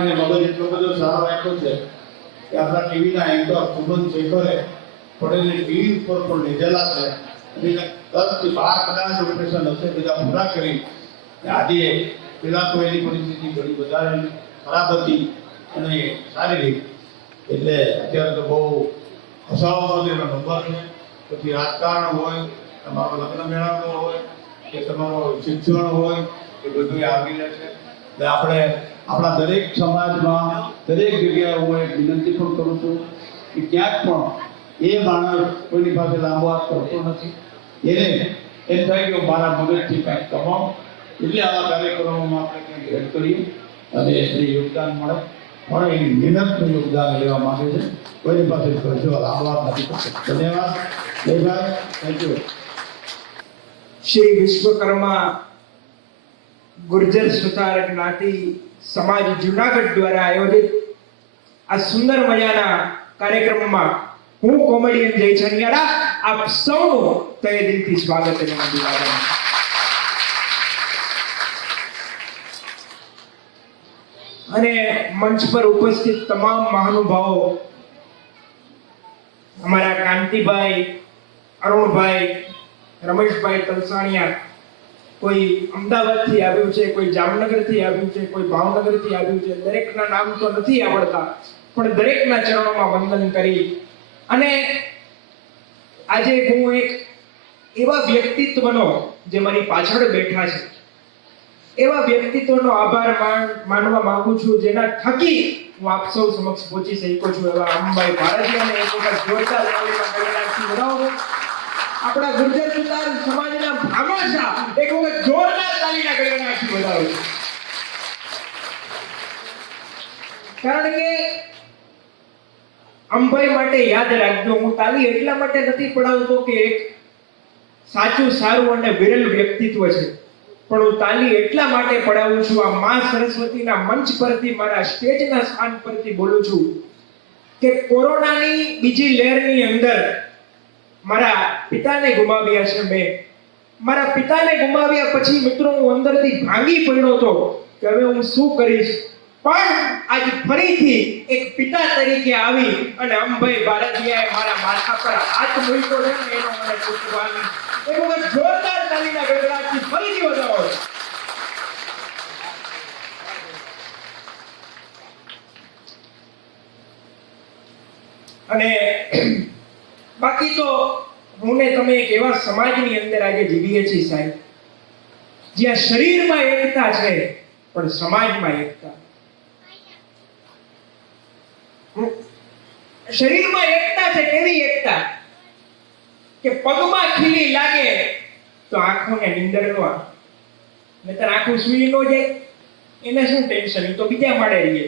એને મગજ એટલો બધો સારો રાખ્યો છે કે આપણા ટીવીના એન્કર સુમન શેખરે પડેલી ટીવી ઉપર પણ લીધેલા છે. એટલે 10 થી 12 કદાચ ઓપરેશન હશે, બધા પૂરા કરી આજે પેલા તો એની પરિસ્થિતિ ઘણી વધારે ખરાબ હતી અને શારીરિક, એટલે અત્યારે તો બહુ હસાવવાનો એનો નંબર છે. પછી રાજકારણ હોય, તમારો લગ્ન મેળાવડો હોય કે તમારો શિક્ષણ હોય, એ બધું આવી રહે છે. એટલે આપણે આપણા દરેક સમાજમાં દરેક જગ્યાએ હું એક વિનંતી પણ કરું છું કે ક્યાંક પણ એ માણસ કોઈની પાસે લાંબો હાથ કરતો નથી. એને એમ થાય કે મારા મગજથી કાંઈક કમાઉં, એટલે આવા કાર્યક્રમોમાં આપણે કંઈક એડ કરીએ અને એને યોગદાન મળે. પણ એની મહેનતનું યોગદાન લેવા માંગે છે. કોઈની પાસે કરજો લાંબો હાથ નથી કરતો. ધન્યવાદ. Jaybhai, thank you. શ્રી વિશ્વકર્મા ગુર્જર સુતાર જ્ઞાતિ સમાજ જુનાગઢ દ્વારા આયોજિત આ સુંદર મજાના કાર્યક્રમમાં હું કોમેડિયન જય છનિયારા આપ સૌનું તહે દિલથી સ્વાગત અને અભિવાદન. અને મંચ પર ઉપસ્થિત તમામ મહાનુભાવો, અમારા કાંતિભાઈ, અરુણભાઈ, રમેશભાઈ તલસાણિયા, કોઈ અમદાવાદથી આવ્યું છે, કોઈ જામનગરથી આવ્યું છે, કોઈ ભાવનગરથી આવ્યું છે. દરેકના નામ તો નથી આવડતા, પણ દરેકના ચરણોમાં વંદન કરી અને આજે હું એક એવા વ્યક્તિત્વનો, જે મારી પાછળ બેઠા છે, એવા વ્યક્તિત્વનો આભાર માનવા માંગુ છું, જેના થકી હું આપ સૌ સમક્ષ પહોંચી શક્યો છું. એવા અંબાઈ ભારતીયને એક વખત જોરદાર તાળીમાં ગણનાથી વધાવો. આપણા ગુર્જર સુતાર સમાજના ભામાશા એક વખત જોરદાર તાળીના ગણનાથી વધાવો. કારણ કે અંબાઈ માટે યાદ રાખજો, હું તાળી એટલા માટે નથી પડાવતો કે એક સાચું, સારું અને વિરલ વ્યક્તિત્વ છે, પણ હું તાળી એટલા માટે પડાવું છું, આ માં સરસ્વતીના મંચ પરથી, મારા સ્ટેજના સ્થાન પરથી બોલું છું કે કોરોનાની બીજી લહેરની અંદર મારા પિતાને ગુમાવ્યા છે. મેં મારા પિતાને ગુમાવ્યા પછી મિત્રો હું અંદરથી ભાંગી પડ્યો હતો કે હવે હું શું કરીશ. પણ આજ ફરીથી એક પિતા તરીકે આવી અને અંબાઈ ભારતીયાએ મારા માથા પર હાથ મૂક્યો છે ને એનો મને ચૂકવાની એક વખત જોરદાર તાળીના ગડગડાટથી ફરીથી વધાવો. અને બાકી તો હું ને તમે એક એવા સમાજની અંદર આજે જીવીએ છીએ સાહેબ, જ્યાં શરીરમાં એકતા છે પણ સમાજમાં એકતા. શરીરમાં એકતા છે, કેવી એકતા કે પગમાં ખીલી લાગે તો આંખોને નીંદર ન આવે, નહીતર આંખું સૂઈ ન જાય. એને શું ટેન્શન, એ તો બીજા માળે રહીએ.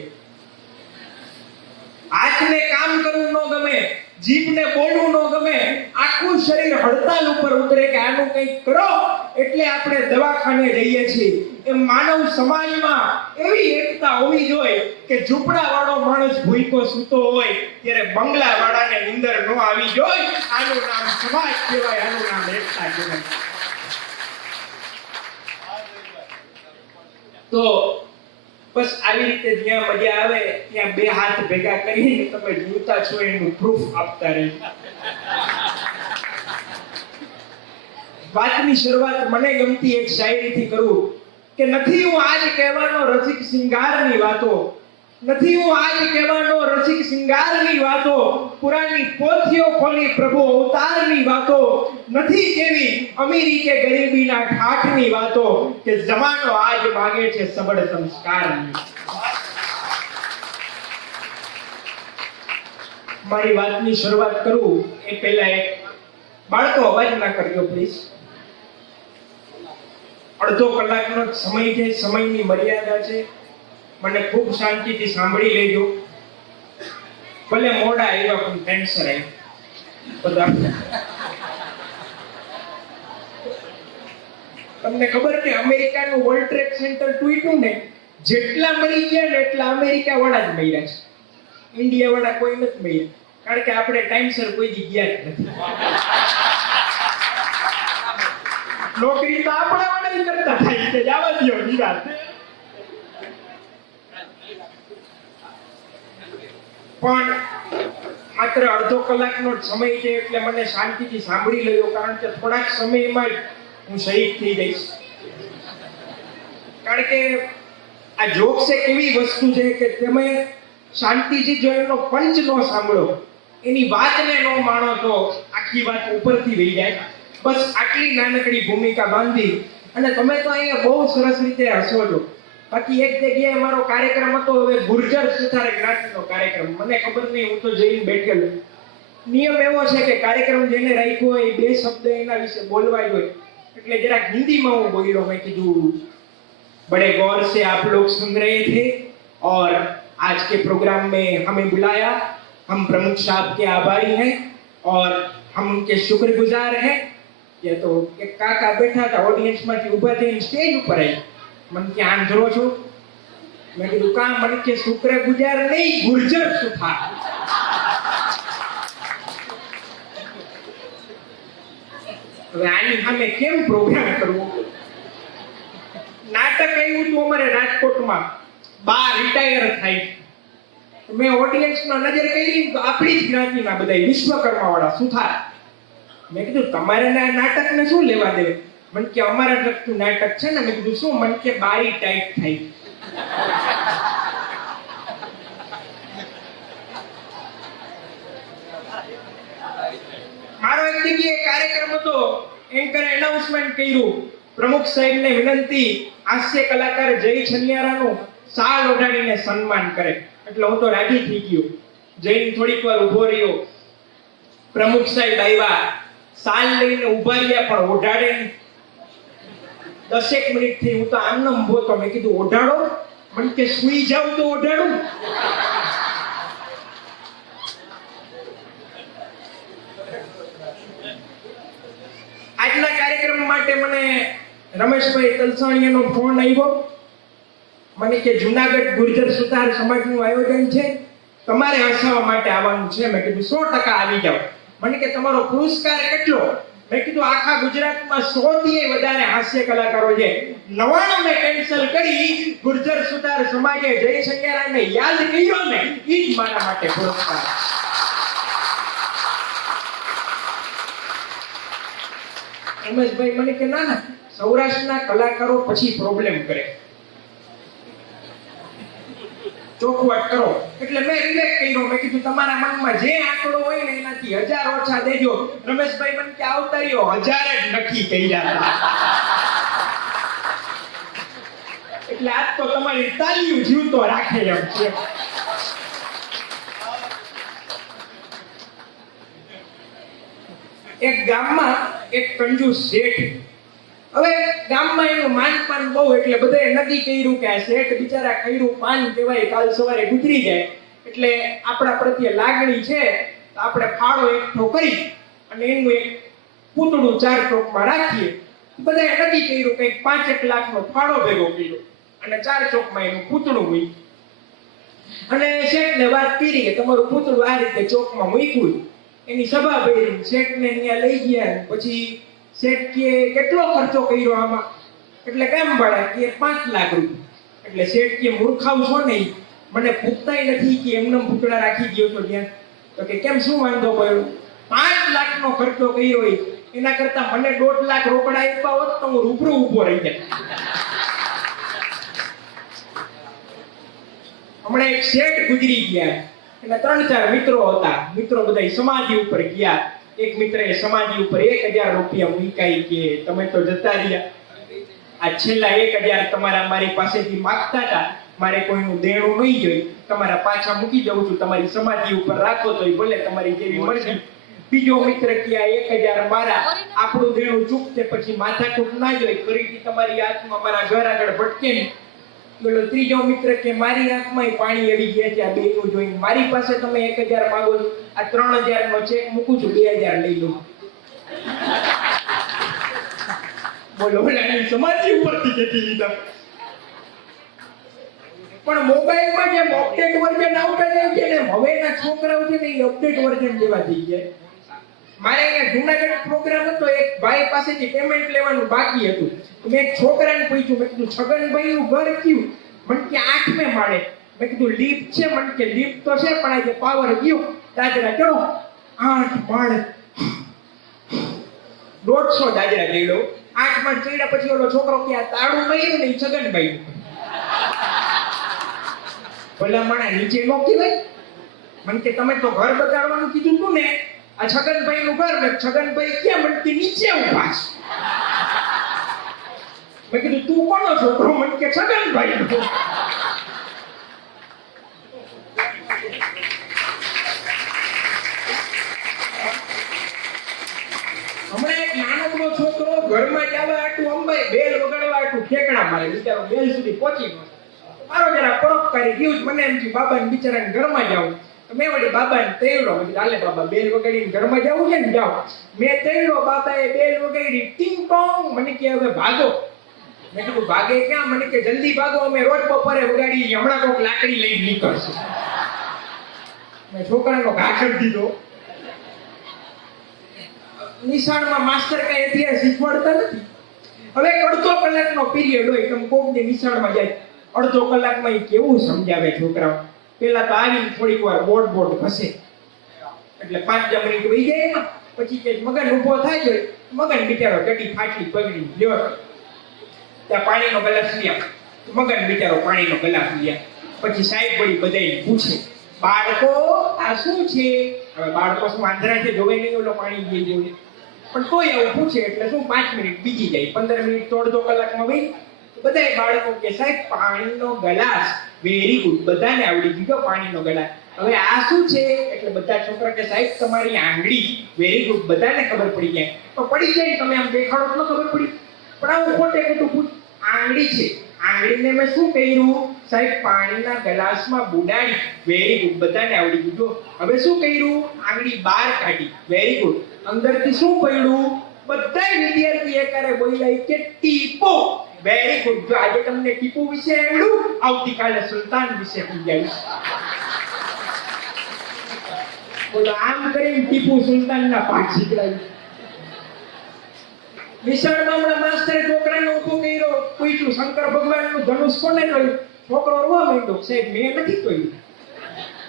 હાથને કામ કરવું ન ગમે, જીભને બોલવું ન ગમે, આખું શરીર હડતાલ ઉપર ઉતરે કે આનું કંઈક કરો, એટલે આપણે દવાખાને જઈએ છીએ. એમ માનવ સમાજમાં એવી એકતા હોવી જોઈએ કે ઝૂંપડા વાળો માણસ ભૂખ્યો સૂતો હોય ત્યારે બંગલા વાળાને નીંદર ન આવી જોઈએ. આનું નામ સમાજ કહેવાય, આનું નામ એકતા કહેવાય. તો બસ આવી રીતે જ્યાં મજા આવે ત્યાં બે હાથ ભેગા કરીને તમે જીવતા છો એનું પ્રૂફ આપતા રહી. વાતની શરૂઆત મને ગમતી એક શાયરીથી કરું કે નથી હું આજ કહેવાનો રસિક સિંગારની વાતો, નથી હું આજ કહેવાનો રસિક સિંગારની વાતો, પુરાણી પોથીઓ ખોલી પ્રભુ અવતારની વાતો, નથી કેવી અમીરી કે ગરીબીના ઠાઠની વાતો, કે જમાનો આજ માગે છે સબળ સંસ્કારની. મારી વાતની શરૂઆત કરું એ પહેલા એક બાળકો અવાજ ના કરજો પ્લીઝ. અડધો કલાકનો સમય છે, સમયની મર્યાદા છે, મને ખૂબ શાંતિથી સાંભળી લેજો. ભલે મોડા આવ્યા પણ કેન્સર બધા. તમને ખબર કે અમેરિકાનું વર્લ્ડ ટ્રેડ સેન્ટર તૂટ્યું ને, જેટલા મરી ગયા ને એટલા અમેરિકા વાળા જ મર્યા છે, ઇન્ડિયા વાળા કોઈ નથી મર્યા. કારણ કે આપણે ટાઈમસર કોઈ જગ્યા જ નથી. નોકરી તો આપણા વાળા જ કરતા થાય છે, જવા દો નિરાશ. પણ માત્ર અડધો કલાકનો જ સમય છે એટલે મને શાંતિથી સાંભળી લેજો, કારણ કે થોડાક સમયમાં જ હું શહીદ થઈ જઈશ. કારણ કે આ જોક્સ એક એવી વસ્તુ છે કે તમે શાંતિથી જો એનો પંચ ન સાંભળો, એની વાતને ન માણો તો આખી વાત ઉપરથી વહી જાય. બસ આટલી નાનકડી ભૂમિકા બાંધી અને તમે તો અહીંયા બહુ સરસ રીતે હસો છો. બાકી એક જગ્યાએ મારો કાર્યક્રમ હતો, હવે ગુર્જર સુથાર જ્ઞાતિનો કાર્યક્રમ, મને ખબર નહીં, હું તો જઈને બેઠેલો. નિયમ એવો છે કે કાર્યક્રમ જેને રાખ્યો હોય એ 2 શબ્દ એના વિશે બોલવા જ હોય, એટલે જરાક હિન્દીમાં હું બોલ્યો. મેં કીધું, बड़े गौर से आप लोग सुन रहे थे और आज के प्रोग्राम में हमें बुलाया. हम प्रमुख साहब के आभारी हैं और हम उनके शुक्रगुजार हैं. ये तो एक काका बैठा था ऑडियंस માંથી ઊભા થઈને સ્ટેજ ઉપર આવી. મને કે આંધળો છો? મેં કીધું કા? મને કે શુક્રગુજાર નહીં, ગુર્જર સુથાર. હવે આની સામે કેમ પ્રોગ્રામ કરવો? નાટક આવ્યું હતું અમારે રાજકોટમાં, 12 રિટાયર થાય. મેં ઓડિયન્સનો નજર કરી તો આપણી જ જ્ઞાતિના બધા વિશ્વકર્મા વાળા સુથાર. મેં કીધું તમારે ના નાટકને શું લેવા દેવું? મને કે અમારા લગતું નાટક છે ને. મેં કીધું શું? મને કે બારી ટાઈટ થાય. મારો એક જગ્યાએ કાર્યક્રમ હતો, એન્કરે એનાઉન્સમેન્ટ કર્યું, પ્રમુખ સાહેબને વિનંતી, હાસ્ય કલાકાર જય છનિયારાનું શાલ ઓઢાડીને સન્માન કરે. એટલે હું તો રાજી થઈ ગયો. જઈને થોડીક વાર ઊભો રહ્યો. પ્રમુખ સાહેબ આવ્યા, શાલ લઈને ઊભા રહ્યા, પણ ઓઢાડે નહીં. 10 મિનિટ થઈ હું તો આમને ઊભો તો. મેં કીધું ઓઢાડો. મને કે સુઈ જાવ તો ઓઢાડું. આજના કાર્યક્રમ માટે મને રમેશભાઈ તલસાણીયાનો ફોન આવ્યો. મને કે જુનાગઢ ગુર્જર સુથાર સમાજનું આયોજન છે, તમારે હસાવવા માટે આવવાનું છે. મેં કીધું 100% આવી જાવ. મને કે તમારો પુરસ્કાર કેટલો? મેં કીધું આખા ગુજરાતમાં 100 થી વધારે હાસ્ય કલાકારો છે, 99 ને કેન્સલ કરી ગુર્જર સુથાર સમાજે જય છનિયારાને યાદ કર્યો ને, એ જ મારા માટે પુરસ્કાર. રમેશભાઈ મને કે ના ના, સૌરાષ્ટ્રના કલાકારો પછી પ્રોબ્લેમ કરે, ચોખવટ કરો. એટલે મેં રિલેક્ટ કર્યો. મેં કીધું તમારા મનમાં જે આંકડો હોય ને એનાથી 1000 ઓછા દેજો. રમેશભાઈ મને કે આવતા રહ્યો, 1000 જ નક્કી કર્યા હતા. એટલે આજ તો તમારી તાલીઓ જીવતો રાખે એમ છે. એક ગામમાં એક કંજૂસ શેઠ. હવે ગામમાં એનું માનપાન બહુ, એટલે બધાએ નક્કી કર્યું કે આ શેઠ બિચારા ખૈરું પાન કહેવાય, કાલ સવારે ગુજરી જાય એટલે આપણા પ્રત્યે લાગણી છે તો આપણે ફાળો એકઠો કરી અને એનું એક પૂતળું 4 ચોકમાં રાખીએ. બધાએ નક્કી કર્યું કે 5 લાખનો ફાળો ભેગો કર્યો અને 4 ચોકમાં એનું પૂતળું મૂક્યું. અને શેઠને વાત કરી કે તમારું પૂતળું આ રીતે ચોકમાં મૂક્યું. એની સભા ભરી, શેઠને અહીંયા લઈ ગયા. પછી શેઠ કે કેટલો ખર્ચો કર્યો આમાં? એટલે કેમ ભાડા? કે 5 લાખ રૂપિયા. એટલે શેઠ કે મૂર્ખાવ છો નહીં, મને પૂછતાય નથી કે એમને પૂતળા રાખી ગયો તો ત્યાં. તો કે કેમ, શું વાંધો પડ્યો? 5 લાખનો ખર્ચો કર્યો હોય એના કરતા મને 1.5 લાખ રોકડા આપ્યા હોત તો હું રૂબરૂ ઊભો રહી જાય. હમણાં એક શેઠ ગુજરી ગયા, એના 3-4 મિત્રો હતા. મિત્રો બધા સમાધિ ઉપર ગયા. એક મિત્રએ સમાધિ ઉપર 1000 રૂપિયા મૂક્યા કે તમે તો જતા રહ્યા, આ છેલ્લા 1000 તમારા મારી પાસેથી માંગતા હતા, મારે કોઈનું દેણું નહીં જોઈ, તમારા પાછા મૂકી દઉં છું, તમારી સમાધિ ઉપર રાખો તો ભલે, તમારી જેવી મરજી. બીજો મિત્ર કે આ 1000 મારા, આપણું દેણું ચૂકતે પછી માથાકૂટ ના જોઈ, ફરીથી તમારી આત્મા મારા ઘર આગળ ભટકે નહીં. બોલો ત્રીજો મિત્ર કે મારી આંખમાં પાણી આવી ગયા છે આ બેનું જોઈને, મારી પાસે તમે 1000 માંગો છો, આ 3000 નો ચેક મૂકું છું, 2000 લઈ લો. બોલો ઓલાની સમાધિ ઉપરથી જતી લીધા. પણ મોબાઈલમાં જે અપડેટ વર્ઝન આવતા જાય છે ને, હવેના છોકરાઓ છે ને એ અપડેટ વર્ઝન જેવા થઈ જાય. મારે અહીંયા જુનાગઢ પ્રોગ્રામ હતો, એક ભાઈ પાસેથી પેમેન્ટ લેવાનું બાકી હતું. મેં એક છોકરાને પૂછ્યું, મેં કીધું છગનભાઈ નું ઘર કયું? મને કે 8મે માળે. મેં કીધું લિફ્ટ છે, મને કે લિફ્ટ તો છે પણ આજે પાવર ગયો. દાદરા કેવો 8 માળ 150 દાદરા લઈ લો. 8 માળ ચડ્યા પછી ઓલો છોકરો કે આ તાળું માર્યું ને છગનભાઈ ભલા માણા નીચે નો કહેવાય. મને કે તમે તો ઘર બતાડવાનું કીધું તું ને, આ છગનભાઈ નું ઘર. મેં છગનભાઈ ક્યાં? મને કે નીચે ઉભા છે. મેં કીધું તું કોનો છોકરો? મને કે છગનભાઈ નો. હમણાં એક નાનો છોકરો ઘરમાં જવા આટલું અંબાઈ બેલ વગાડવા આટલું ઠેકડા મારે, બિચારો બેલ સુધી પહોંચી ગયો. મારો જરા પરોપકારી ગયું. મને એમ થયું બાબાને બિચારાને ઘરમાં જાવું. મેં વળી બાબાને તેડ્યો. મેં કીધું હાલે બાબા બેલ વગાડીને ઘરમાં જવું છે ને, જાઓ. મેં તેડ્યો. બાબાએ બેલ વગાડી ટીંગ ટોંગ. મને કે હવે ભાગો. મેં કીધું ભાગે ક્યાં? મને કે જલ્દી ભાગો, અમે રોજ બપોરે વગાડી, હમણાં કોઈક લાકડી લઈને નીકળશે. મેં છોકરાનો ઘા કરી દીધો. નિશાળમાં માસ્ટર કઈ ઇતિહાસ શીખવાડતા નથી. હવે અડધો કલાકનો પીરિયડ હોય, તમે કોકની નિશાળમાં જાય, અડધો કલાકમાં એ કેવું સમજાવે છોકરાઓ. પેલા તો આવીને થોડીક વાર બોર્ડ ઘસે, એટલે 5 મિનિટ વહી જાય એમાં. પછી કે મગન ઊભો થાય છે, મગન બિચારો ગડી ફાટલી પગડી લ્યો, ત્યાં પાણીનો ગ્લાસ લ્યા. મગન બિચારો પાણીનો ગ્લાસ લ્યા. પછી સાહેબ વળી બધાને પૂછે, બાળકો આ શું છે? હવે બાળકો શું આંધળા છે, જોવે નહીં ઓલો પાણી પી જોઈએ, પણ તોય એવું પૂછે એટલે શું 5 મિનિટ બીજી જાય, 15 મિનિટ તો અડધો કલાકમાં વહી. બધાય બાળકો કે સાહેબ પાણીનો ગ્લાસ. વેરી ગુડ, બધાને આવડી ગયો પાણીનો ગ્લાસ. હવે આ શું છે? એટલે બધા છોકરા કે સાહેબ તમારી આંગળી. વેરી ગુડ, બધાને ખબર પડી જાય. તો પડી જાય, તમે આમ દેખાડો તો ખબર પડી. પણ આવું ખોટે ખોટું પૂછ. આંગળી છે, આંગળીને મેં શું કર્યું? સાહેબ પાણીના ગ્લાસમાં બુડાડી. વેરી ગુડ, બધાને આવડી ગયું. હવે શું કર્યું? આંગળી બહાર કાઢી. Very good. અંદરથી શું પડ્યું? બધાય વિદ્યાર્થી એકારે બોલ્યા કે ટીપો. Very good. જો આજે તમને ટીપુ વિશે આવડ્યું, આવતીકાલે સુલતાન વિશે સમજાવીશ. બોલો આમ કરીને ટીપુ સુલતાનના પાઠ શીખડાવ્યું. નિશાળમાં હમણાં માસ્ટરે છોકરાને ઊભો કર્યો, પૂછ્યું શંકર ભગવાનનું ધનુષ કોને જોયું? છોકરો રોવા માંડ્યો, સાહેબ મેં નથી જોયું.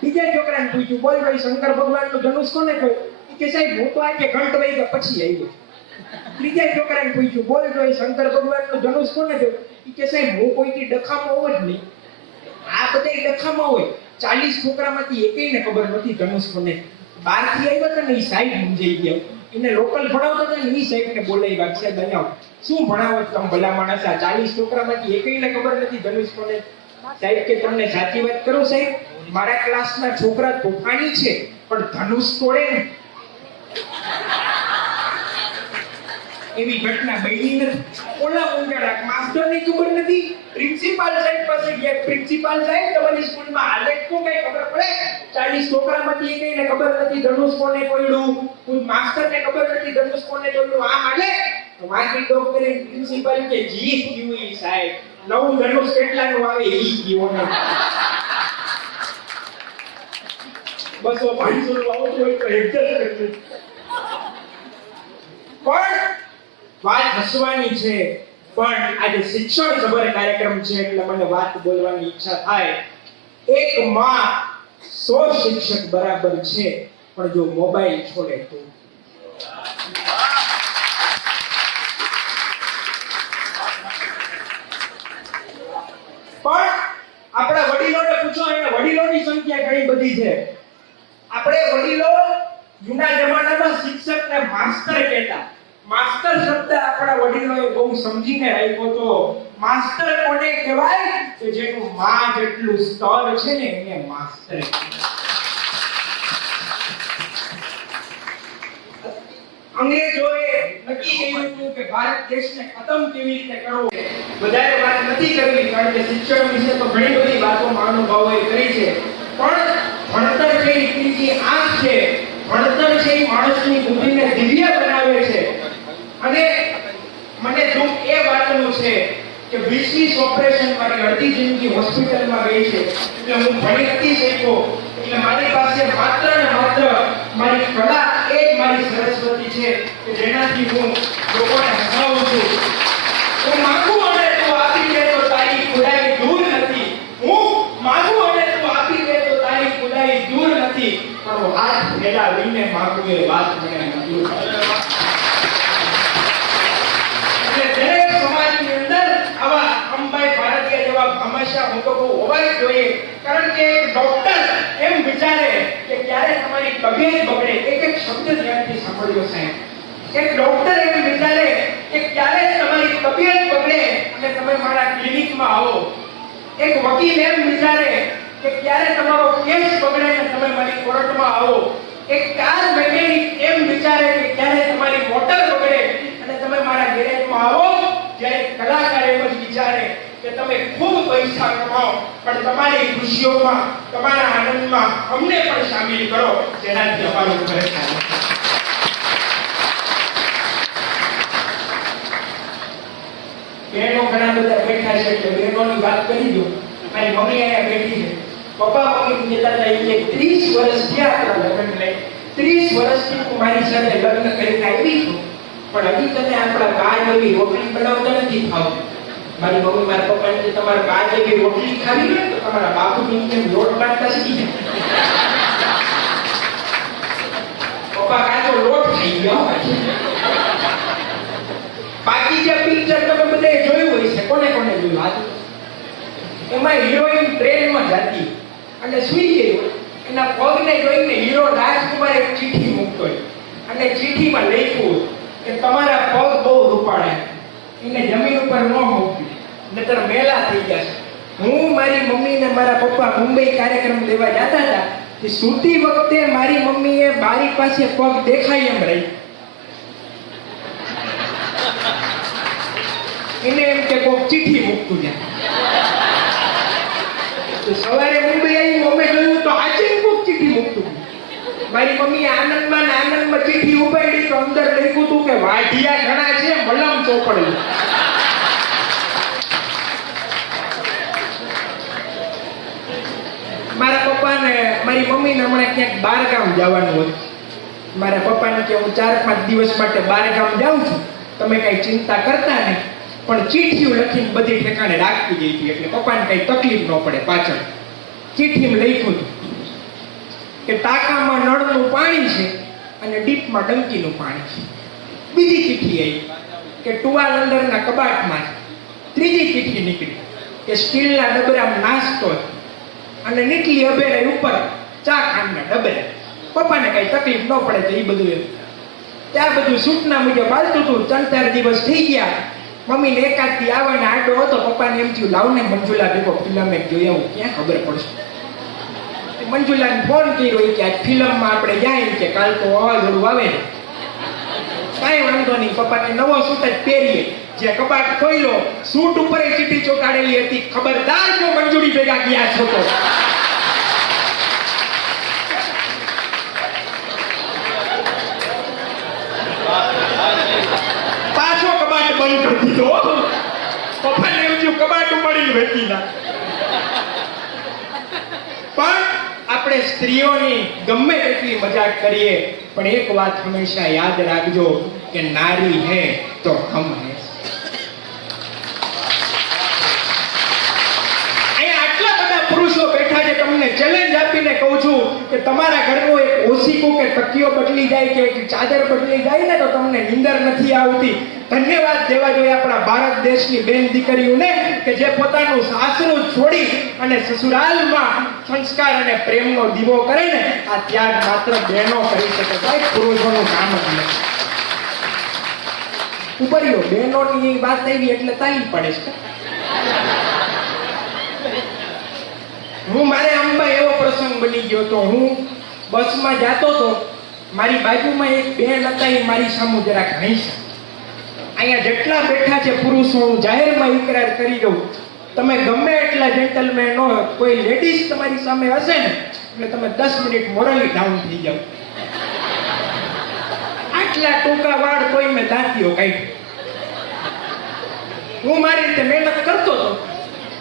બીજા છોકરાને પૂછ્યું, બોલ ભાઈ શંકર ભગવાનનું ધનુષ કોને જોયું? કે સાહેબ હું તો આજે ઘંટ વાગ્યા પછી આવ્યો. ત્રીજા છોકરાને પૂછ્યું, બોલ ભાઈ શંકર ભગવાનનું ધનુષ કોને જોયું? કે સાહેબ હું કોઈથી ડખામાં હોવ જ નહીં. આ બધા ડખામાં હોય. 40 છોકરામાંથી એકેયને ખબર નથી ધનુષ કોને. બહારથી આવ્યા હતા ને એ સાહેબ સમજાઈ ગયા. એને લોકલ ભણાવતા હતા ને એ સાહેબને બોલાવ્યા, સાહેબ બનાવો શું ભણાવો તમે ભલા માણસ? આ 40 છોકરામાંથી એકેયને ખબર નથી ધનુષ કોને. સાહેબ કે તમને સાચી વાત કરું સાહેબ, મારા ક્લાસના છોકરા તોફાની છે પણ ધનુષ તોડે ને એવી ઘટના બની નથી. ઓલા ઊંડાડા માસ્ટરને ખબર નથી, પ્રિન્સિપાલ સાહેબ પાસે ગયા. પ્રિન્સિપાલ સાહેબ તમારી સ્કૂલમાં હાલે શું કઈ ખબર પડે? 40 છોકરામાંથી એકેયને ખબર નથી ધનુષ કોને તોડ્યું. કોઈ માસ્ટરને ખબર નથી ધનુષ કોને તોડ્યું. આ હાલે તો માર્કેટ ડોક્ટરે પ્રિન્સિપાલ કે જી ક્યુઈ સાહેબ નવું ધનુષ કેટલાનું આવે ઈ કયો ને 200-500 નું આવતું હોય તો એડજસ્ટ કરજો. પણ વાત હસવાની છે, પણ આજે શિક્ષણ સભર કાર્યક્રમ છે એટલે મને વાત બોલવાની ઈચ્છા થાય. એક માં 100 શિક્ષક બરાબર છે, પણ જો મોબાઈલ છોડે તો. પણ આપણા વડીલોને પૂછો, અહીંયા વડીલોની સંખ્યા ઘણી બધી છે. આપણે વડીલો જૂના જમાનામાં શિક્ષકને માસ્ટર કહેતા. માસ્ટર શબ્દ આપણા વડીલોએ બહુ સમજીને રાખ્યો તો. માસ્ટર કોને કહેવાય? કે જેનું માં જેટલું સ્તર છે ને એને માસ્ટર કહેવાય. અંગ્રેજોએ નક્કી કર્યું હતું કે ભારત દેશને ખતમ કેવી રીતે કરવો. વધારે વાત નથી કરવી કારણ કે શિક્ષણ વિશે તો ઘણી બધી વાતો મહાનુભાવોએ કરી છે. પણ ભણતર છે એ ત્રીજી આંખ છે. ભણતર છે એ માણસની બુદ્ધિને દિવ્ય બનાવે છે. અને મને દુઃખ એ વાતનું છે કે 20 ઓપરેશન મારી અડધી જિંદગી હોસ્પિટલમાં ગઈ છે. એટલે હું ભણી નથી શક્યો. એટલે મારી પાસે માત્ર ને માત્ર મારી કલા એ જ મારી સરસ્વતી છે કે જેનાથી હું લોકોને હસાવું છું. હું માંગુ અને તું આપી દે તો તારી ખોડાઈ દૂર નથી. હું માંગુ અને નથી, પણ હું હાથ ફેલાવીને માંગુ એ વાત મને મંજૂર છે. એટલે દરેક સમાજની અંદર આવા અંબાઈ ભારતીય જેવા ભામાશા મુકકો હોવા જ જોઈએ. કારણ કે એક ડોક્ટર એમ વિચારે કે ક્યારે તમારી તબિયત બગડે, એક શબ્દ ધ્યાનથી સાંભળ્યો સાહેબ. એક ડોક્ટર એમ વિચારે કે ક્યારે તમારી તબિયત બગડે અને તમે મારા ક્લિનિકમાં આવો. એક વકીલ એમ વિચારે કે ક્યારે તમારો કેસ બગડે અને તમે મારી કોર્ટમાં આવો. એક કાર મેકેનિક એમ વિચારે કે ક્યારે તમારી મોટર બગડે અને તમે મારા ગેરેજમાં આવો. જ્યારે કલાકાર એમ જ વિચારે કે તમે ખૂબ પૈસા કમાઓ પણ તમારી ખુશીઓમાં, તમારા આનંદમાં અમને પણ સામેલ કરો, જેનાથી અમારું ઘર ચાલે. બહેનો ઘણા બધા બેઠા છે એટલે બહેનોની વાત કરી દો. મારી મમ્મી અહીંયા બેઠી છે. પપ્પા મમ્મી કહેતા હતા કે 30 વર્ષ થયા આપણા લગ્નને. 30 વર્ષથી હું મારી સાથે લગ્ન કરીને આવી છું, પણ હજી તને આપણા બા જેવી રોટલી બનાવતા નથી ફાવતી. મારી મમ્મી મારા પપ્પાને કે તમારા બા જેવી રોટલી ખાવી હોય તો તમારા બાપુની જેમ લોટ બાંધતા શીખી જાય. પપ્પા કાચો લોટ ખાઈ ગયા હોય. બાકી જે પિક્ચર તમે બધાએ જોયું હોય છે, કોને કોને જોયું હાથ? એમાં હિરોઈન ટ્રેનમાં જતી અને સૂઈ ગઈ હોય. એના પગને જોઈને હીરો રાજકુમાર એક ચિઠ્ઠી મૂકતો હોય અને ચિઠ્ઠીમાં લખ્યું કે તમારા પગ બહુ રૂપાળા, એને જમીન ઉપર ન મૂકવી નહીતર મેલા થઈ જશે. હું, મારી મમ્મી ને મારા પપ્પા મુંબઈ કાર્યક્રમ દેવા જતા હતા. તે સૂતી વખતે મારી મમ્મીએ બારી પાસે પગ દેખાય એમ રહી. એને એમ કે કોક ચિઠ્ઠી મૂકતું જાય. તો સવારે મુંબઈ આવી મમ્મી જોયું તો આજે કોક ચિઠ્ઠી મૂકતું. મારી મમ્મી આનંદમાં ને આનંદમાં ચિઠ્ઠી ઉપાડી તો અંદર લખ્યું હતું કે વાઢિયા ઘણા છે, મલમ ચોપડ્યું. મારા પપ્પાને, મારી મમ્મીને હમણાં ક્યાંક બહાર ગામ જવાનું હતું. મારા પપ્પાને કે હું 4-5 દિવસ માટે બહાર ગામ જાઉં છું, તમે કઈ ચિંતા કરતા નહીં. પણ ચિઠ્ઠીઓ લખીને બધી ઠેકાણે રાખી ગઈ હતી એટલે પપ્પાને કઈ તકલીફ ન પડે. પાછળ ચિઠ્ઠીમાં લખ્યું હતું કે ટાંકામાં નળનું પાણી છે અને ડીપમાં ડંકીનું પાણી છે. બીજી ચિઠ્ઠી આવી કે ટુવાલ અંદરના કબાટમાં છે. ત્રીજી ચિઠ્ઠી નીકળી કે સ્ટીલના ડબરામાં નાસ્તો છે અને નીચલી અભેરે ઉપર ચા ખાંડના ડબરા. પપ્પાને કઈ તકલીફ ન પડે તો એ બધું એમ ત્યાં બધું સૂચના મુજબ હાલતું હતું. 3-4 દિવસ થઈ ગયા. મમ્મીને એકાદથી આવે ને આડો હતો. પપ્પાને એમ થયું લાવને મંજુલા ભેગો ફિલ્મ એક જોઈ આવું, ક્યાં ખબર પડશે. મંજુલાને ફોન કર્યો કે આ ફિલ્મમાં આપણે જાય કે કાલ તો વાવાઝોડું આવે. કાંઈ વાંધો નહીં, પપ્પાને નવો સૂટ જ પહેરીએ. જે કબાટ ખોલ્યો, સૂટ ઉપર ચીઠી ચોંટાડેલી હતી, ખબરદાર જો મંજુરી ભેગા ગયા છો તો. પાછો કબાટ બંધ કરી દીધો. પપ્પાને એમ થયું કબાટ ઉપાડીને વેચી નાખ. પણ આપણે સ્ત્રીઓની ગમે તેટલી મજાક કરીએ પણ એક વાત હંમેશા યાદ રાખજો કે નારી હે તો હમ હે. અહીંયા આટલા બધા પુરુષો બેઠા છે, તમને ચેલેન્જ આપીને કહું છું કે તમારા ઘરનો એક ઓશીકું કે તકિયો બદલી જાય કે એક ચાદર બદલી જાય ને તો તમને નીંદર નથી આવતી. ધન્યવાદ દેવા જોઈએ આપણા ભારત દેશની બેન દીકરીઓને કે જે પોતાનું સાસરું છોડી અને સસુરાલમાં સંસ્કાર અને પ્રેમનો દીવો કરે ને. આ ત્યાગ માત્ર બહેનો કરી શકે, ભાઈ પુરુષોનું કામ જ નથી. ઉપરીઓ બહેનોની વાત આવી એટલે તાલી પડે છે. મારે અંબા એવો પ્રસંગ બની ગયો તો હું બસમાં જાતો તો મારી બાજુમાં એક બેન હતા, એ મારી સામે જરાક હૈસા. અહીંયા જેટલા બેઠા છે પુરુષો, હું જાહેરમાં ઇકરાર કરી દઉં, તમે ગમે એટલા જેન્ટલમેન હો, કોઈ લેડીઝ તમારી સામે હશે ને એટલે તમે 10 મિનિટ મોરલી ડાઉન થઈ જાવ. આટલા ટૂંકા વાળ કોઈ મેં દાંતીઓ કાઢી. હું મારી રીતે મહેનત કરતો હતો.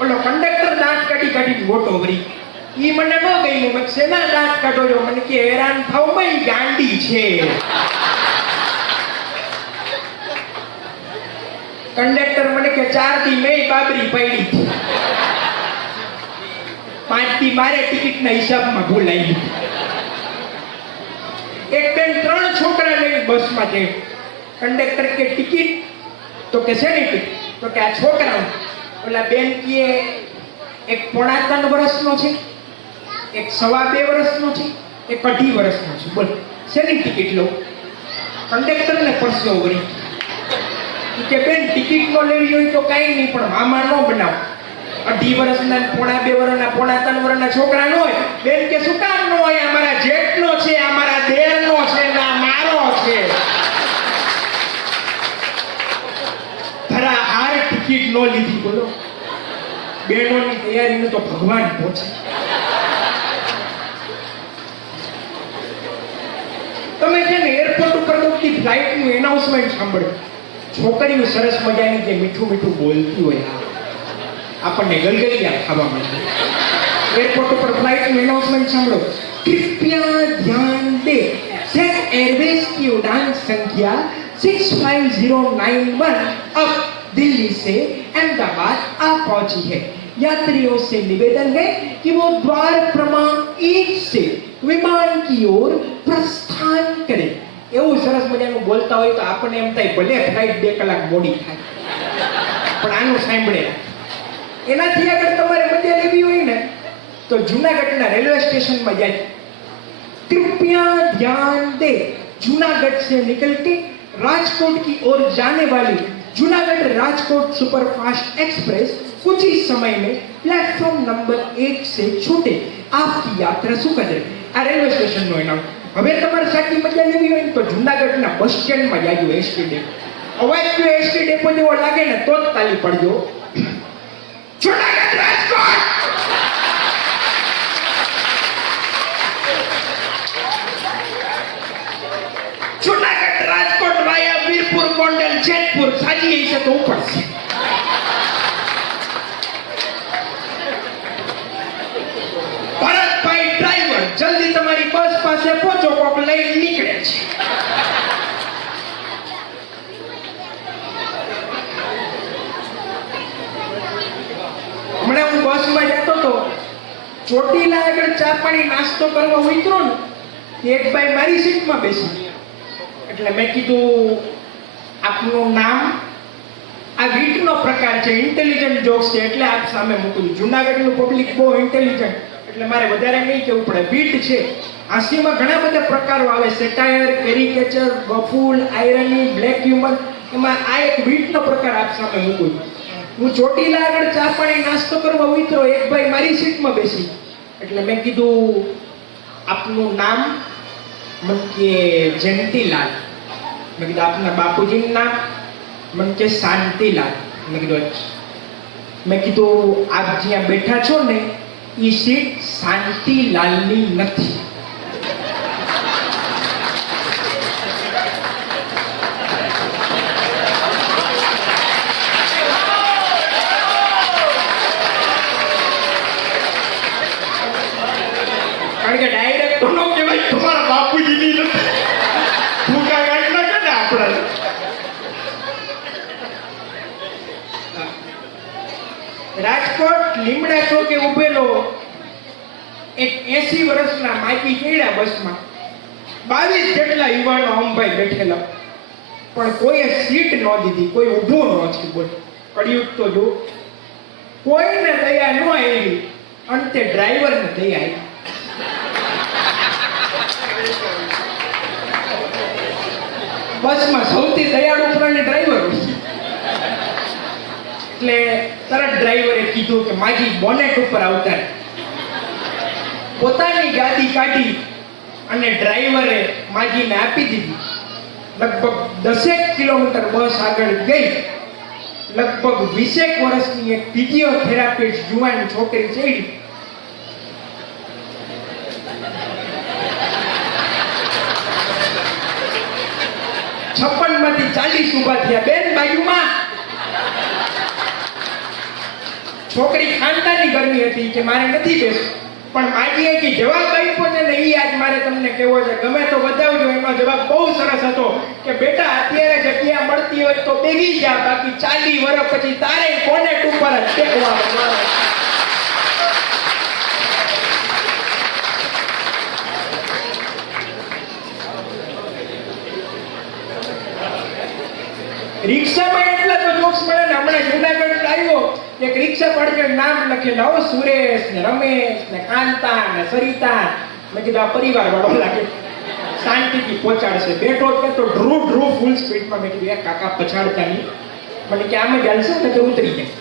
ઓલો કંડક્ટર દાંત કાઢી કાઢી ગોટો ભરી. ઈ મને ન ગયું. મેં શેના દાંત કાઢો છો? મને કે હેરાન થાવ માં ગાંડી છે. કંડક્ટર મને કે 4 દી મેં બાબરી પડી હતી, 5 દી મારે ટિકિટના હિસાબમાં ભૂલ આવી. બેન 3 છોકરા લઈને બસમાં જાય. કંડક્ટર કે ટિકિટ? તો કે શેની ટિકિટ? તો કે આ છોકરાઓ. ઓલા બેન કહે એક 3.5 વર્ષનો છે, એક 2.5 વર્ષનો છે, એક 2.5 વર્ષનો છે. બોલ શેની ટિકિટ લઉં? કંડક્ટરને પરસેવો વળી કે બેન ટિકિટ નો લેવી હોય તો કાંઈ નહીં, પણ મામા નો બનાવો. 2.5 વર્ષના 2.5 વર્ષના 3.5 વર્ષના છોકરા ન હોય. બેન કે શું કામ ન હોય? અમારા જેઠનો છે, અમારા દેરનો છે, ના મારો છે. ખરા હાર ટિકિટ નો લીધી. બોલો બેનોની તૈયારીને તો ભગવાન પહોંચે. તમે છે ને એરપોર્ટ ઉપર ઉડતી ફ્લાઇટનું એનાઉન્સમેન્ટ સાંભળ્યું. છોકરીઓ સરસ મજાની જે મીઠું મીઠું બોલતી હોય, આપણને ગલગલિયા ખાવા મળે. એરપોર્ટ ઉપર ફ્લાઇટનું એનાઉન્સમેન્ટ સાંભળો. कृपया ध्यान दे, जेट एयरवेज की उड़ान संख्या 65091 अब दिल्ली से अहमदाबाद आ पहुंची है. यात्रियों से निवेदन है कि वो द्वार क्रमांक 1 से विमान की ओर प्रस्थान करें. એવું સરસ મજાનું બોલતા હોય તો આપણને એમ થાય ભલે ફ્લાઇટ 2 કલાક મોડી થાય, પણ આનું સાંભળે. એનાથી આગળ તમારે મજા લેવી હોય ને તો જૂનાગઢના રેલવે સ્ટેશનમાં જાય. कृपया ध्यान दे, जूनागढ़ से निकल के राजकोट की ओर जाने वाली जूनागढ़ राजकोट सुपरफास्ट एक्सप्रेस कुछ ही समय में प्लेटफॉर्म नंबर 1 से छूटे. आपकी यात्रा सुखद रहे. આ રેલવે સ્ટેશનનો એનામ. હવે તમારે સાચી મજા લેવી હોય ને તો જૂનાગઢના બસ સ્ટેન્ડમાં જાજો. એસટી ડેપો અવાજ જો એસટી ડેપો જેવો લાગે ને તો જ તાલી પડજો. જૂનાગઢ રાજકોટ જૂનાગઢ રાજકોટ વાયા વીરપુર ગોંડલ જેતપુર સાજી હશે તો ઉપડશે. ભરતભાઈ ડ્રાઈવર જલ્દી તમારી બસ પાસે પહોંચો, કોક લઈને નીકળે છે. હમણાં હું બસમાં જતો હતો, ચોટીલા આગળ ચા પાણી નાસ્તો કરવા ઉતરો ને એક ભાઈ મારી સીટમાં બેસી. એટલે મેં કીધું આપનું નામ? આ વીટનો પ્રકાર છે, ઇન્ટેલિજન્ટ જોક્સ છે એટલે આપ સામે મૂકું. જૂનાગઢનું પબ્લિક બહુ ઇન્ટેલિજન્ટ એટલે મારે વધારે નહીં કહેવું પડે. વીટ છે. હાસ્યમાં ઘણા બધા પ્રકારો આવે. સેટાયર, કેરિકેચર, ગફૂલ, આયરની, બ્લેક હ્યુમર. એમાં આ એક વીટનો પ્રકાર આપ સામે મૂકું. હું ચોટીલા આગળ ચા પાણી નાસ્તો કરવા ઉતરો, એક ભાઈ મારી સીટમાં બેસી. એટલે મેં કીધું આપનું નામ? મને કે જયંતીલાલ. મેં કીધું આપના બાપુજીનું નામ? મને કે શાંતિલાલ. મેં કીધું મેં કીધું આપ જ્યાં બેઠા છો ને એ સીટ શાંતિલાલની નથી. કારણ કે ડાયરેક્ટ તો નો કહેવાય તમારા બાપુજીની નથી. ભૂકા ગાંઠ ના કે ને આપણે. રાજકોટ લીમડા ચોકે ઉભેલો એક 80 વર્ષના માજી ચડ્યા બસમાં. 22 જેટલા યુવાનો અંભાઈ બેઠેલા, પણ કોઈએ સીટ ન દીધી, કોઈ ઊભું ન છે. બોલ કડિયુગ તો જો. કોઈને દયા ન આવી, અંતે ડ્રાઈવરને દયા આવી. બસમાં સૌથી દયાળુ પ્રાણી ડ્રાઈવર હોય. એટલે તરત ડ્રાઈવરે કીધું કે માજી બોનેટ ઉપર આવતા. પોતાની ગાડી કાઢી અને ડ્રાઈવરે માજીને આપી દીધી. લગભગ 10 કિલોમીટર બસ આગળ ગઈ. લગભગ 20 વર્ષની એક ફિઝિયોથેરાપિસ્ટ જુવાન છોકરી ચડી. માંથી 40 ઉભા થયા. બેન બાજુમાં. છોકરી ખાનદાની ગરમી હતી કે મારે નથી બેસવું, પણ માજીએ કે જવાબ આપ્યો છે ને એ આજ મારે તમને કહેવો છે. ગમે તો બતાવજો. એનો જવાબ બહુ સરસ હતો કે બેટા અત્યારે જગ્યા મળતી હોય તો બેગી જા, બાકી 40 વર્ષ પછી તારે બોનેટ ઉપર જ ટેકવાનું. રિક્ષામાં એટલા તો જોક્સ મળે ને. હમણાં જુનાગઢ આવ્યો એક રિક્ષા પાડકે નામ લખેલા હો, સુરેશ ને રમેશ ને કાંતા ને સરિતા. મેં કીધું આ પરિવાર વાળો લાગે, શાંતિથી પહોંચાડશે. બેઠો તો ડ્રુ ફૂલ સ્પીડમાં. મેં કીધું કાકા પછાડતા નહીં. મને કે આમ જ હાલશે ને તો ઉતરી જાય.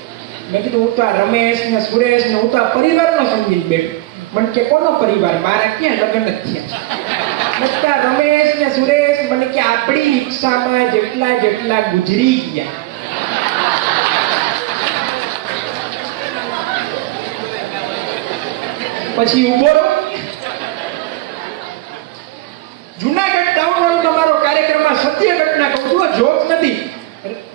મેં કીધું હું તો આ રમેશ ને સુરેશ ને હું તો આ પરિવારનો સમજીને બેઠો. મને કે કોનો પરિવાર? મારા ક્યાં લગ્ન જ થયા. રમેશ ને સુરેશ મને કે આપણી રિક્ષામાં જેટલા ગુજરી ગયા. પછી ઉભો રહો. જુનાગઢ ટાઉન હોલમાં મારો કાર્યક્રમમાં સત્ય ઘટના કહું છું, જોક નથી.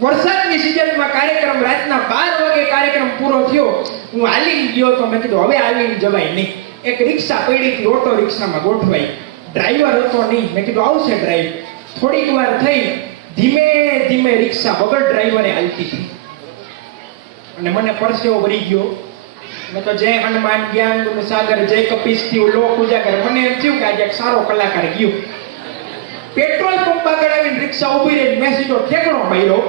વરસાદની સિઝનમાં કાર્યક્રમ રાતના 12 વાગે કાર્યક્રમ પૂરો થયો. હું હાલીને ગયો તો મેં કીધું હવે હાલીને જવાય નહીં. એક રિક્ષા પડી હતી, ઓટો રિક્ષામાં ગોઠવાઈ. ડ્રાઈવર હતો નહીં. મેં કીધું આવશે ડ્રાઈવર. થોડીક વાર થઈ, ધીમે ધીમે રિક્ષા વગર ડ્રાઈવરે હાલતી હતી અને મને પરસેવો ભરી ગયો. મેં તો જય હનુમાન જ્ઞાન ગુણ સાગર જય કપીશ થયું લોક ઉજાગર. મને એમ થયું કે આજે એક સારો કલાકાર ગયો. પેટ્રોલ પંપ આગળ આવીને રિક્ષા ઊભી રહી. મેં સીધો ઠેકડો માર્યો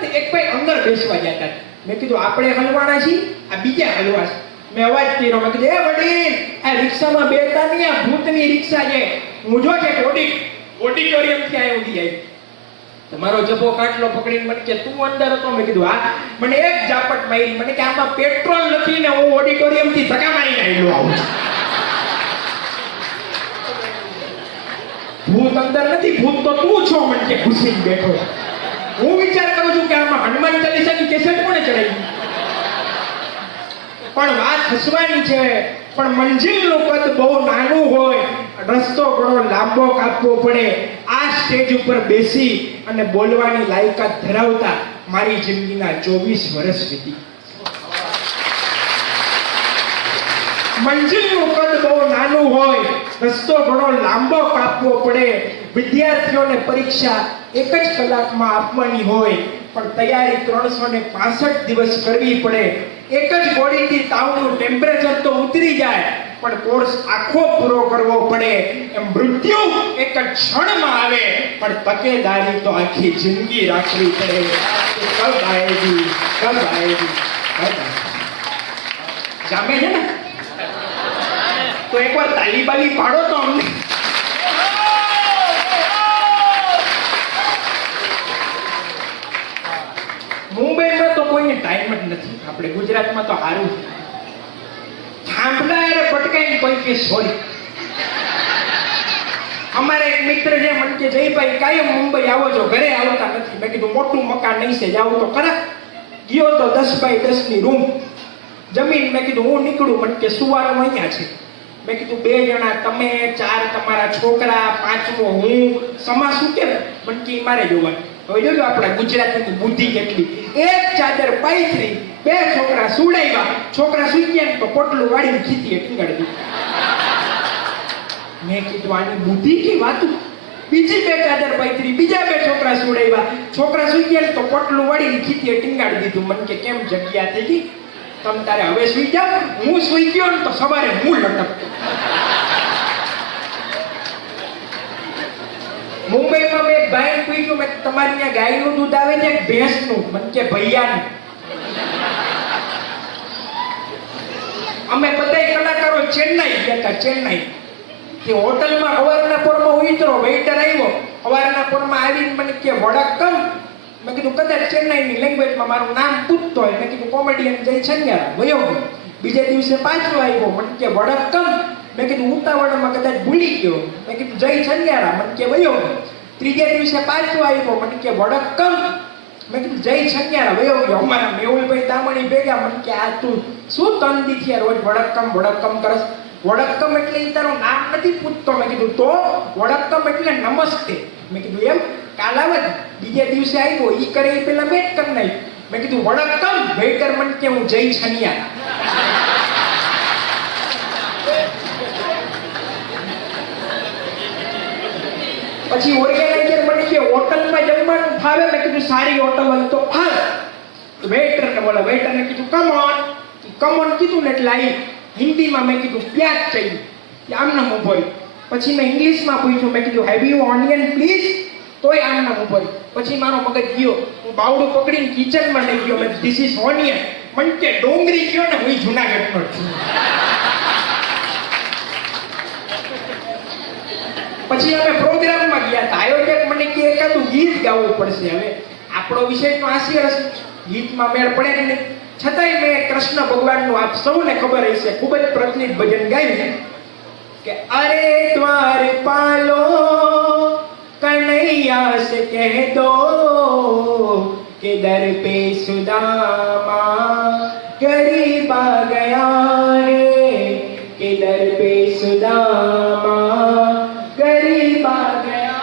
તો એક ભાઈ અંદર બેસવા જતા. મેં કીધું આપણે હલવાના છીએ, આ બીજા હલવા છે. મેં અવાજ કર્યો. મેં કીધું એ વડીલ, આ રિક્ષામાં બેઠા નહીં, આ ભૂતની રિક્ષા છે. હું જો કે ઓડિટોરિયમ થી આવી ઉડી આવી. તમારો જબો કાટલો પકડીને મને કે તું અંદર હતો? મેં કીધું હા. મને એક ઝાપટ મારી. મને કે આમાં પેટ્રોલ નથી ને હું ઓડિટોરિયમ થી ધક્કા મારીને આવેલો આવું છું. ભૂત અંદર નથી, ભૂત તો તું છો. મને કે ઘૂસીને બેઠો. હું વિચાર કરું છું કે આમાં હનુમાન ચાલીસાની કેસેટ કોણે ચડાવી? પણ વાત હસવાની છે. પણ મંજિલનું કદ બહુ નાનું હોય, રસ્તો ઘણો લાંબો કાપવો પડે. આ સ્ટેજ ઉપર બેસી અને બોલવાની લાયકાત ધરાવતા મારી જિંદગીના 24 વર્ષ વીતી. મંજિલનું કદ બહુ નાનું હોય, રસ્તો ઘણો લાંબો કાપવો પડે. વિદ્યાર્થીઓને પરીક્ષા એક જ કલાકમાં આપવાની હોય, પણ તૈયારી 365 દિવસ કરવી પડે. એક જ બોડીથી તાવનું ટેમ્પરેચર તો ઉતરી જાય, પણ કોર્સ આખો પૂરો કરવો પડે. એમ મૃત્યુ એક જ ક્ષણમાં આવે, પણ તકેદારી તો આખી જિંદગી રાખવી પડે. કબ આએગી, કબ આએગી, કબ આએગી. જામે છે ને તો એકવાર તાલી બાલી પાડો તો અમને. મુંબઈમાં તો કોઈને ટાઈમ જ નથી. આપણે ગુજરાતમાં તો સારું થાંભલા એ પટકાઈને કોઈ કે સોરી. અમારે એક મિત્ર છે, મને કે જયભાઈ કાયમ મુંબઈ આવો છો, ઘરે આવતા નથી. મેં કીધું મોટું મકાન નહીં છે, જાવ તો ખરા. ગયો તો 10 બાય 10 ની રૂમ જમીન. મેં કીધું હું નીકળું. મને કે સુવાનું અહીંયા છે. મેં કીધું 2 જણા તમે, 4 તમારા છોકરા, 5મો હું. સમા શું કેમ? મને કે મારે જોવાનું. હવે જોજો આપણા ગુજરાતીની બુદ્ધિ કેટલી. એક ચાદર પાથરી, 2 છોકરા સુડાવ્યા. છોકરા સુઈ ગયા તો પોટલું વાળીને ખીતીએ ટીંગાડી દીધું. મેં કીધું આની બુદ્ધિ કે વાતું. બીજી 2 ચાદર પાથરી, બીજા 2 છોકરા સુડાવ્યા. છોકરા સુઈ ગયા તો પોટલું વાળીને ખીતીએ ટીંગાડી દીધું. મને કે કેમ જગ્યા થઈ ગઈ? તમે તારે હવે સુઈ જાવ. હું સુઈ ગયો ને તો સવારે હું લટકતો. મુંબઈમાં મેં એક ભાઈને પૂછ્યું, મેં તમારી ત્યાં ગાયનું દૂધ આવે છે ભેંસનું? મને કે ભૈયાનું. અમે બધા કલાકારો ચેન્નાઈ ગયા હતા. ચેન્નાઈ કે હોટલમાં સવારના પોરમાં ઉતરો, વેઇટર આવ્યો. સવારના પોરમાં આવીને મને કે વડક્કમ. મેં કીધું કદાચ ચેન્નાઈની લેંગ્વેજમાં મારું નામ પૂછતો હોય. મેં કીધું કોમેડિયન જય છન્યારા વયો ગયો. બીજે દિવસે પાછો આવ્યો. મને કે વડક્કમ. મેં કીધું ઉતાવળમાં કદાચ ભૂલી ગયો. મેં કીધું જય છન્યારા. મને કે વયો ગયો. ત્રીજે દિવસે પાછો આવ્યો. મને કે વડક્કમ. મેં કીધું જય છન્યારા વયો ગયો. અમારા મેહુલભાઈ દામણી ભેગા. મને કે આ તું શું તંદીથી રોજ વડક્કમ વડક્કમ કરસ? વડક્કમ એટલે ઈ તારું નામ નથી પૂછતો. મેં કીધું તો વડક્કમ એટલે નમસ્તે. મેં કીધું એમ? કાલ આવે બીજે દિવસે આવ્યો. ઈ કરે એ પેલા મેટ કરી નાખ્યું. મેં કીધું વડક્કમ. વેઇટર મને કે હું જય છન્યારા. પછી ઓર્ગેનાઇઝર મને કે હોટલમાં જમવાનું ફાવે? મેં કીધું સારી હોટલ હોય તો ફાવે. વેઇટર ને બોલા. વેઇટર ને કીધું કમ ઓન કીધું ને એટલે આવી હિન્દીમાં મેં કીધું પ્યાજ ચાહીએ. આમ નામ ઉભો. પછી મેં ઇંગ્લિશમાં પૂછ્યું. મેં કીધું હેવ યુ ઓનિયન પ્લીઝ? તોય આમ નામ ઉભો રહ્યો. પછી મારો મગજ ગયો, હું બાવડું પકડીને કિચનમાં લઈ ગયો. મેં ધીસ ઇઝ ઓનિયન. મને કે ડોંગરી ગયો ને હું જુનાગઢનો જ છું. પછી અમે પ્રોગ્રામમાં ગયા હતા. આયોજક મને કે એકાદું ગીત ગાવું પડશે. હવે આપણો વિષય તો હાસ્ય રસ, ગીતમાં મેળ પડે કે નહીં. છતાંય મેં કૃષ્ણ ભગવાનનું, આપ સૌને ખબર હશે, ખૂબ જ પ્રચલિત ભજન ગાયું કે અરે દ્વારપાલો કનૈયા સે કહ દો કે દર પે સુદામા ગરીબ આ ગયા હે કે દર પે સુદામા गरीब आ गया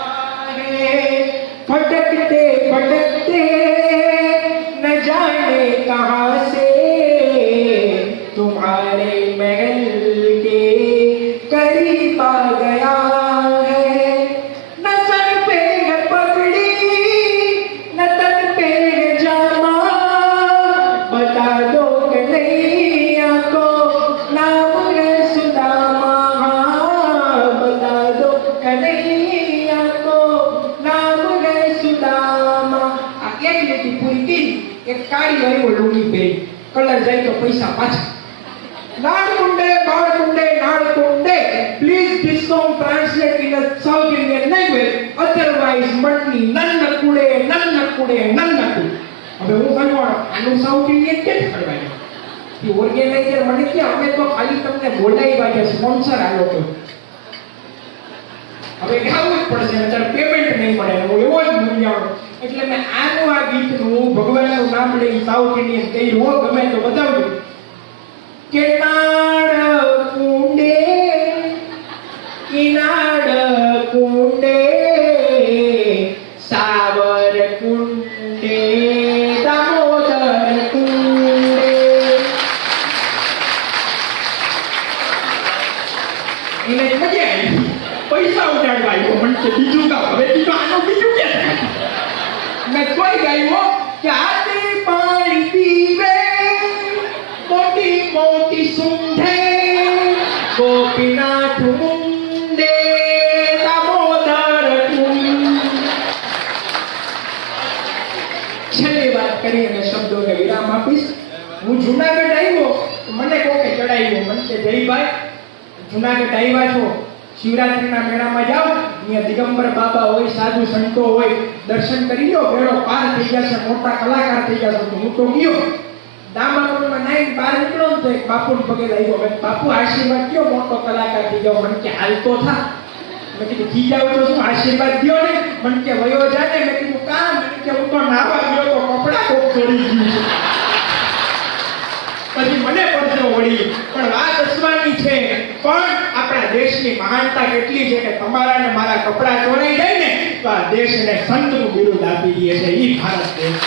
है भटकते भटकते न जाने कहां से तुम्हारे महल के करीब आ गया है न सर पे है पगड़ी न तन पे है जामा बता दो कन्हैया को नाम है सुदामा बता दो कन्हैया को नाम है सुदामा. આ એક લીટી પૂરી કરી, એક કાળી આવ્યો લુંગી પહેરી, કલર જાય તો પૈસા પાછા. નાળકુંડે બાળકુંડે નાળકુંડે, please this song translate in a South Indian language, otherwise મણની નન્નકુડે નન્નકુડે નન્નકુડે. હવે હું કહેવાનો આનું સાઉથ ઇન્ડિયન કેમ કરવાનું? એ ઓર્ગેનાઇઝર મને કે અમે તો ખાલી તમને બોલાવ્યા છે, સ્પોન્સર આલો તો હવે ગાવું જ પડશે, નતર પેમેન્ટ નહીં મળે. હું એવો જ મૂલ્યાણો એટલે મેં આનું આ ગીતનું ભગવાનનું નામ લઈ સાઉથ ઇન્ડિયન કહી હો ગમે તો બતાવજો કે નાળકુંડે કિનાળકુંડે સાવર કુંડે દામોદર કુંડે. એને મજા આવી, પૈસા ઉડાડવા આવ્યો. મને કે બીજું ગાવ. હવે બીજું આનું બીજું ક્યાં થાય? મેં કોઈ ગાયું કે આતે પાણી પીવે મોટી મોટી સૂંઢે ગોપીનાથ મુંડે દામોદર કુંડ. છેલ્લી વાત કરી અને શબ્દોને વિરામ આપીશ. હું જુનાગઢ આવ્યો તો મને કોકે ચડાવ્યો. મને કે જયભાઈ જુનાગઢ આવ્યા છો, શિવરાત્રીના મેળામાં જાઓ, અહીંયા દિગંબર બાબા હોય, સાધુ સંતો હોય, દર્શન કરી લો, બેડો પાર થઈ જશે, મોટા કલાકાર થઈ જશે. તો હું તો ગયો, દામાકુંડમાં નાઈને બહાર નીકળો ને તો એક બાપુને પગે લાગ્યો. મેં બાપુ આશીર્વાદ કયો, મોટો કલાકાર થઈ જાઓ. મને કે હાલ તો થા. મેં કીધું કી જાવ તો શું આશીર્વાદ દો ને? મને કે વયો જાને. મેં કીધું કામ? મને કે હું તો નાવા ગયો તો કપડા કોક ચડી ગયું. પછી મને પડતો વળી. પણ વાત હસવાની છે, પણ આપણા દેશની મહાનતા કેટલી છે કે તમારા ને મારા કપડા ચોરાઈ જાય ને તો આ દેશને સંતનું બિરુદ આપી દે છે. ઈ ભારત દેશ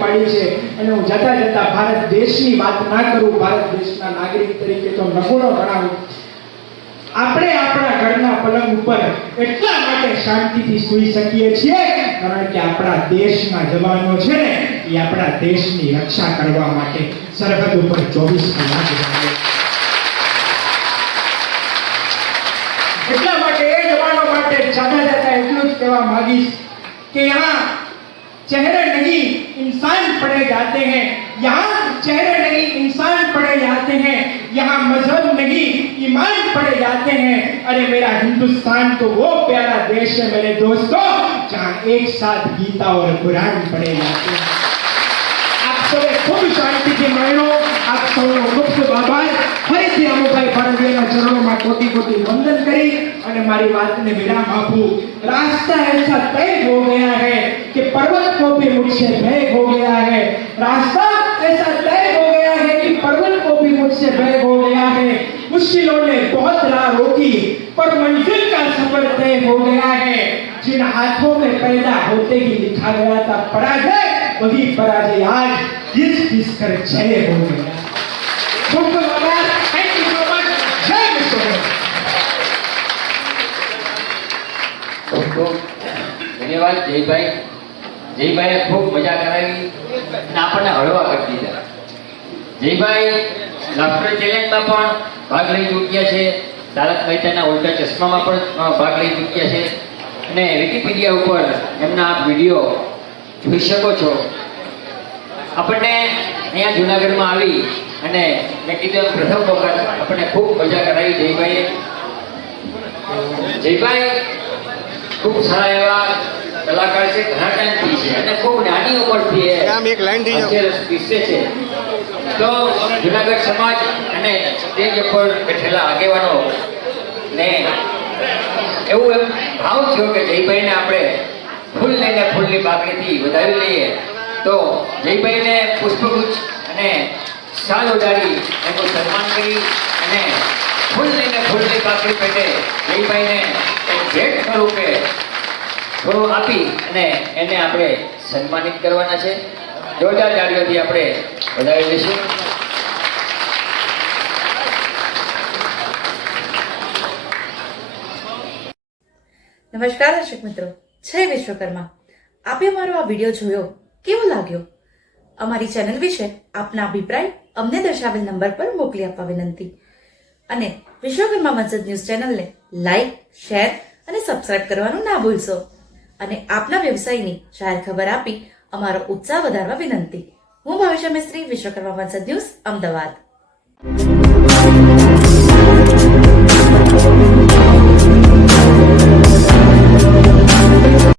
પાડી છે. અને હું જતા જતા ભારત દેશની વાત ના કરું, ભારત દેશના નાગરિક તરીકે તો નગુણો ગણાવું. આપણે આપણા ઘરના પલંગ ઉપર એટલા માટે શાંતિથી સૂઈ શકીએ છીએ કારણ કે આપણા દેશના જવાનો છે ને એ આપણા દેશની રક્ષા કરવા માટે સરહદ ઉપર 24 કલાક રહે. એટલા માટે એ જવાનો માટે જતા જતા એટલું જ કહેવા માંગીશ કે યહાં चेहरे नहीं इंसान पढ़े जाते हैं, यहाँ चेहरे नहीं इंसान पढ़े जाते हैं, यहाँ मजहब नहीं ईमान पढ़े जाते हैं. अरे मेरा हिंदुस्तान तो वो प्यारा देश है मेरे दोस्तों जहाँ एक साथ गीता और कुरान पढ़े जाते हैं. आप सब खूब शांति से मनो. आप सबનો ખૂબ ખૂબ આભાર. ફરીથી અમુભાઈ ફળદિયાના ચરણોમાં કોટી કોટી વંદન કરી અને મારી વાતને વિરામ આપું. रास्ता ऐसा तय हो गया है कि पर्वत को भी मुझसे भय हो गया है. रास्ता ऐसा तय हो गया है कि पर्वत को भी मुझसे भय हो गया है. मुश्किलों ने बहुत राह रोकी पर मंजिल का सफर तय हो गया है. जिन हाथों में पैदा होते ही लिखा गया था पराजय, वही पराजय आज घिस घिस कर जय हो गया. खूब खूब आभार. Thank you so much. जय विश्व. ધન્યવાદ જયભાઈ. જયભાઈએ ખૂબ મજા કરાવી અને આપણને હળવા કરી દીધા. જયભાઈ લાફ્ટર ચેલેન્જમાં પણ ભાગ લઈ ચૂક્યા છે, તારક મહેતાના ઉલ્ટા ચશ્મામાં પણ ભાગ લઈ ચૂક્યા છે અને વિકીપીડિયા ઉપર એમના આપ વિડીયો જોઈ શકો છો. આપણને અહીંયા જુનાગઢમાં આવી અને મેં કીધું એમ પ્રથમ વખત આપણને ખૂબ મજા કરાવી જયભાઈએ. જયભાઈ ખૂબ સારા એવા કલાકાર છે, ઘણા ટાઈમથી છે અને ખૂબ નાની ઉંમરથી એ હાસ્ય રસ પીરસે છે. તો જુનાગઢ સમાજ અને સ્ટેજ ઉપર બેઠેલા આગેવાનો ને એવું એમ ભાવ થયો કે જયભાઈને આપણે ફૂલ લઈને ફૂલની પાકડીથી વધાવી લઈએ. તો જયભાઈને પુષ્પગુચ્છ અને શાલ ઉડાડી એનું સન્માન કરી અને ફૂલ લઈને ફૂલની પાકડી પેટે જયભાઈને એક ભેટ સ્વરૂપે થોડું આપી અને એને આપણે સન્માનિત કરવાના છે. જોરદાર તાળીઓથી આપણે વધાવી દઈશું. નમસ્કાર દર્શક મિત્રો, જય વિશ્વકર્મા. આપે અમારો આ વિડીયો જોયો, કેવો લાગ્યો? અમારી ચેનલ વિશે આપના અભિપ્રાય અમને દર્શાવેલ નંબર પર મોકલી આપવા વિનંતી. અને વિશ્વકર્મા વંશજ ન્યૂઝ ચેનલને લાઈક, શેર અને સબસ્ક્રાઇબ કરવાનું ના ભૂલશો. અને આપના વ્યવસાયની જાહેર ખબર આપી અમારો ઉત્સાહ વધારવા વિનંતી. હું ભાવિશા મિસ્ત્રી, વિશ્વકર્મા વંશજ ન્યૂઝ, અમદાવાદ.